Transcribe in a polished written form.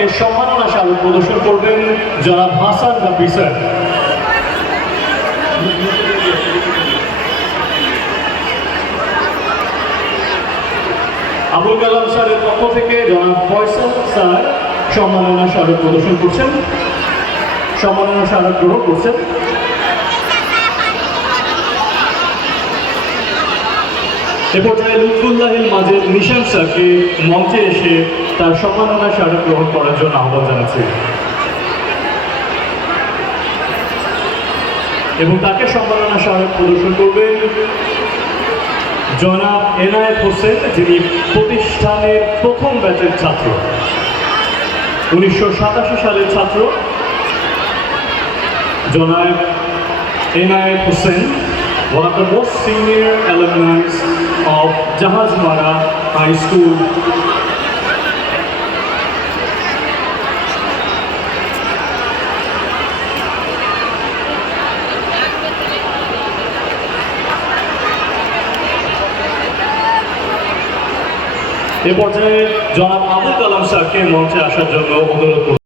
স্যারকে সম্মাননা স্মারক প্রদর্শন করবেন জনাব হাসান রাব্বি স্যার। আবুল কালাম স্যারের পক্ষ থেকে জনাব ফয়সাল স্যার সম্মাননা স্মারক প্রদর্শন করছেন, সম্মাননা স্মারক গ্রহণ করছেন। এ পর্যায়ে লুৎফুল্লাহিল মাজেদ নিশান স্যারকে মঞ্চে এসে তার সম্মাননা স্মারক গ্রহণ করার জন্য আহ্বান জানাচ্ছি এবং তাকে সম্মাননা স্মারক প্রদর্শন করবেন জনাব এনায়েত হোসেন, যিনি প্রতিষ্ঠানের প্রথম ব্যাচের ছাত্র, 1987 সালের ছাত্র জনাব Enayet Hossain, one of the most senior alumni of Jahazmara High School. এ পর্যায়ে জনাব আবুল কালাম স্যারকে মঞ্চে আসার জন্য অনুরোধ